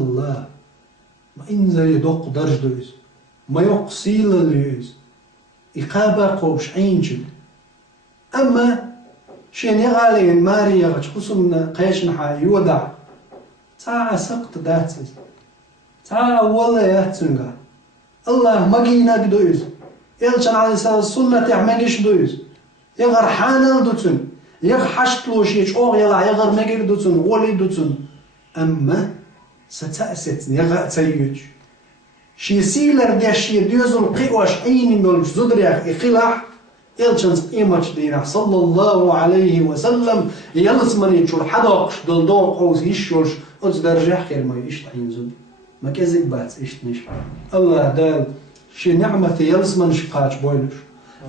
Allah. Ma inzal je dok držduis. Ma yok silaluis. إقابة قوش عينجل أما شين يغالين ماريا غش خصومنا قيشن حا يودع تا سقط داتس تا والله ياتسنغا الله مجينا دويز يلشان على سال السنة يحمجش دويز يغر حانل دوتسن يغ حشتلوش يشوغ يلا يغر مجير دوتسن ولي دوتسن أما ستأسس يغا تسيج شي سيلر دي شي ديوزن قيوش عيني دول زدريخ إخلاح يلشنس إيماش دينا صلى الله عليه وسلم يلس مني تشور حداقش دول دوق أوز يشوش أوز درجة خير ما يشتعين زد ما كذب باتس إشتنش الله دال شي نعمة يلس من شقاش بويلش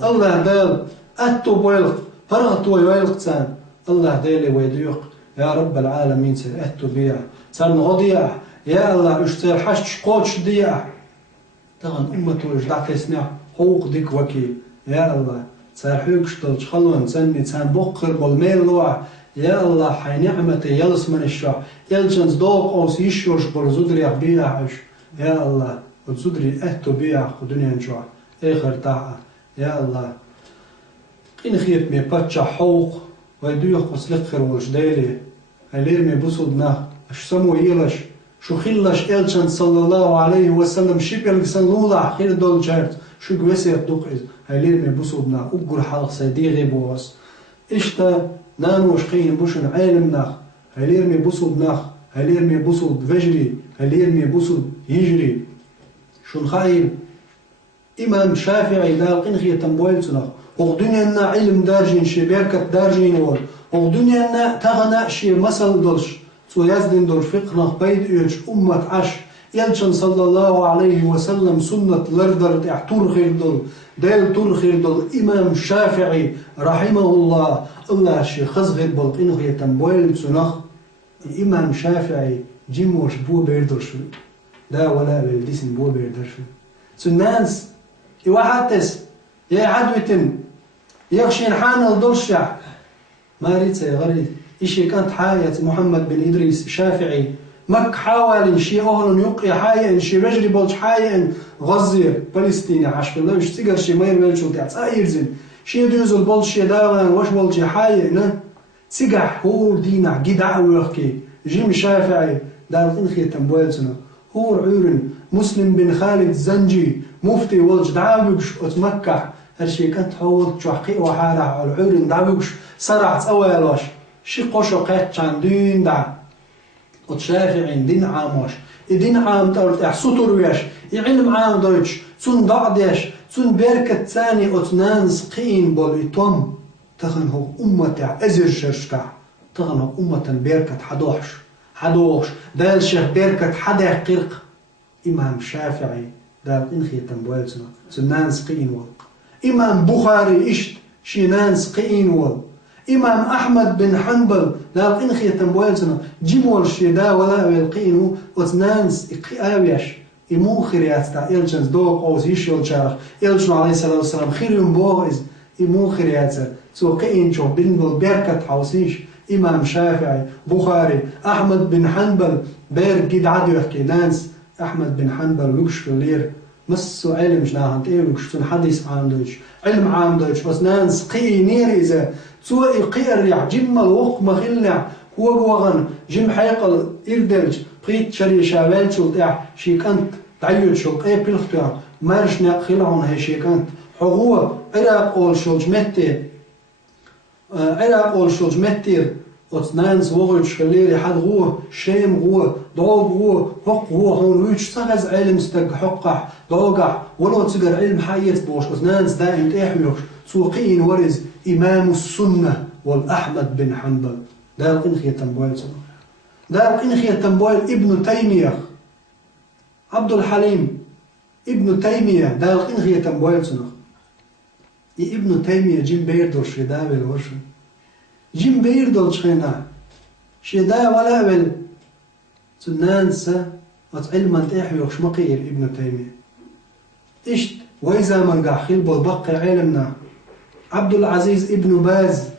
الله دال أتو بويلق فرغتو يويلق تان الله دالي ويديوق يا رب العالمين سير أتو بيع تان غضيع يا الله اشتر حشت قوتش ديع طبعا أمته وجدعت يسنع حقوق ديك وكيل يا الله تسارحوك شتلش خلون تسني تسان بقر بالميل لوع يا الله حي نعمتي يلس من الشع يلشنز دوق أوس يشوش برزودري بيعش يا الله وتزودري أهتو بيع ودنيا نشوع آخر طاعة يا الله قين خيط مي باتشا حوق ويدوخ وسلقر وجدالي هلير مي بوصدنا اش سمو يلش شو خلش إلشان صلى الله عليه وسلم شبيل سنولا خير دول جارت شو جوسير دوقيز هيلير مي بوصودنا أقول حلق سيدي بوس إشتا نانوش قين بوشن عالمنا هيلير مي بوصودنا هيلير مي بوصود فجري هيلير مي بوصود يجري شو نخايل إمام شافعي دال قنخية تنبويلتنا وغدنيا علم دارجين شي بيركت دارجين وول وغدنيا تغنى شي مسل دلش سو يزدن دور فقه بيد يوش أمة عش يلشن صلى الله عليه وسلم سنة لردر تحتور خير دل ديل تور خير دل إمام شافعي رحمه الله الله شي خزغر بلقينه يتنبويل سنخ إمام شافعي جيموش بو بيردر شو دا ولا بالديسن بو بيردر شو سنانس يوحدث يا عدوة يغشين حان الدرشع ما ريت غريب إشي كانت حاية محمد بن إدريس شافعي مك حاول شي أهل يقي حاية شي بجري بولش حاية غزير فلسطيني عشق الله وش تقر شي مير بلشو تعت يرزن شي دوزل بولش داوان وش بولش حاية نا تقح هو دينا قدع ويحكي جيم شافعي دار إنخي تنبويلتنا هو عورن مسلم بن خالد الزنجي مفتي ولج دعاوكش أتمكح هالشي كانت حول تشوحقي وحارع على عورن دعاوكش سرعت أويلوش شي قوشو قيت دين دع وتشافعين دين عاموش دين عام تقولت احسوتر وياش يعلم عام دويتش تون ضعديش تون بيركة ثاني اتنانس قين بول اتوم تغن هو أمة ازر شرشكع تغن هو أمة بيركة حدوش دال شيخ بيركة حدا قرق إمام شافعي دال إنخي تنبويلتنا تنانس قين وول إمام بخاري إشت شي نانس قين وول إمام أحمد بن حنبل دال إنخي تنبويلتنا جيمول شيدا ولا يلقينو وتنانس إقياويش إمو خريات تا إلشنز دوق أوز يشيول شارخ إلشن عليه الصلاة والسلام خيريون بوغز إمو خريات سو قين شو بنبل بيركة حوسيش إمام شافعي بخاري أحمد بن حنبل بير قد عدو يحكي نانس أحمد بن حنبل لوكش اللير مسو علم جناهن تيه لوكش تن حديث عام دوش علم عام دوش بس نانس قي نير إذا سوى قيرع جمل وق مخلع هو بوغن جم حيقل إردلج قيت شري شاوال شلطع شي كانت تعيد شلط ايه بلختع مارش ناقخلعون هي شي كانت حقوة عراق أول شلج متير عراق أول شلج متير وتنانس وغج خليري حد غوه شيم غوه ضوغ غوه حق غوه هون ويش سغز علم استق حقح ضوغح ولو تسقر علم حيت بوش وتنانس دائم تيحميوش سوقين ورز إمام السنة والأحمد بن حنبل دار إنخي تنبويل سنة دار إنخي تنبويل ابن تيمية عبد الحليم ابن تيمية دار إنخي تنبويل سنة ابن تيمية جيم بيردو شدابي الورشن جيم بيردو شخينا شدا ولا بل تنانسا وتعلم تحوي وشمقير ابن تيمية إشت وإذا من قاحيل بالبقى علمنا عبد العزيز ابن باز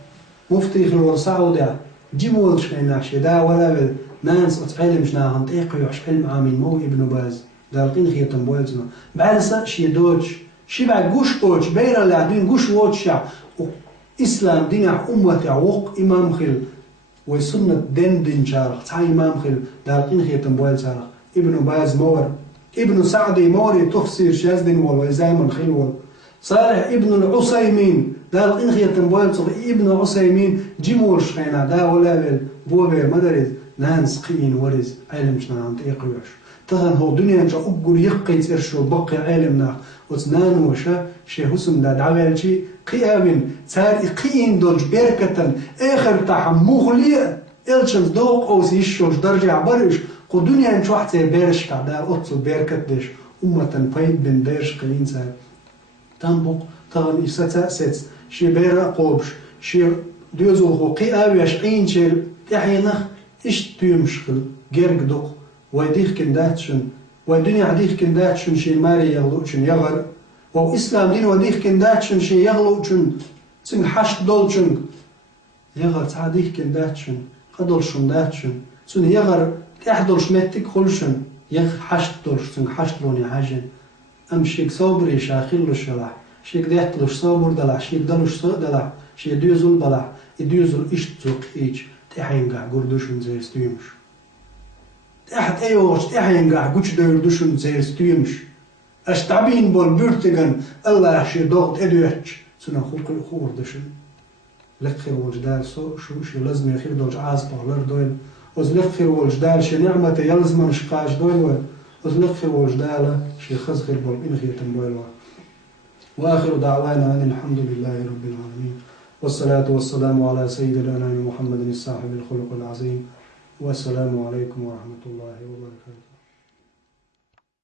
مفتي خلور سعودة جيمول شخينا شدا ولا بل نانس أتعلم شنا عن تيقي وحش علم عامين مو ابن باز دارقين خيتم بوالزنا بعد شي دوتش شي بعد قوش اوتش بيرا لعدين قوش ووتشع إسلام دينع أمتي عوق إمام خل وسنة دين شارخ تعي إمام خل دارقين خيتم بوالزنا ابن باز مور ابن سعدي موري تفسير شازدين والوزايمن خلول صالح ابن العثيمين دارقين خيتم بوالزنا ابن عثيمين جمور شخينا دا ولا بل بوبير مدرس نانس قين ورز علم شنا عن تيقيوش تهن هو دنيا جا أقول يقي ترشو بقي علمنا وتنان وشا شي حسن دا دعوالشي قيابين تار قين دولج بركة آخر تاع مغلية إلشنز دوق أو سيشوش درجة عبرش قو دنيا نشو حتى بيرش كعدا أطل بركة ديش أمة فايد بن ديش قين سار تنبق تهن إساتا سيتس شي بيرا قوبش شي ديوزو هو قيابيش قين شيل تحينخ إيش تيمشخل جيرك دوق ويديخ كنداتشن ودنيا عديخ كنداتشن شي ماري يغلوشن يغر وإسلام دين وديخ كنداتشن شي يغلوشن سن حشت دولشن يغر تعديخ كنداتشن قدولشن داتشن سن يغر تحدولش متك خلشن يغ حشت دولش سن حشت لوني حاجن أم شيك صبري شاخلوش دلع شيك ديحتلوش صبر دلع شيك دلوش صق دلع شي ديوزل دلع يديوزل إيش تزوق إيش تحينقع قردوشن زي ستيمش تحت أيوش تحينقع قوش ديردوشن زي ستيمش أشتعبين بول بيرتغن الله شي ضغط إدوش سنة خلق خوردوشن لخير وجدال شو شي لازم يخير دوج عاز طالر دويل وز لخير وجدال شي نعمة يلزم نشقاش دويل وز لخير وجدال شي خزخير بول إنخيتم دويل وآخر دعوانا أن الحمد لله رب العالمين والصلاة والسلام على سيد الأنام محمد الصاحب الخلق العظيم والسلام عليكم ورحمة الله وبركاته.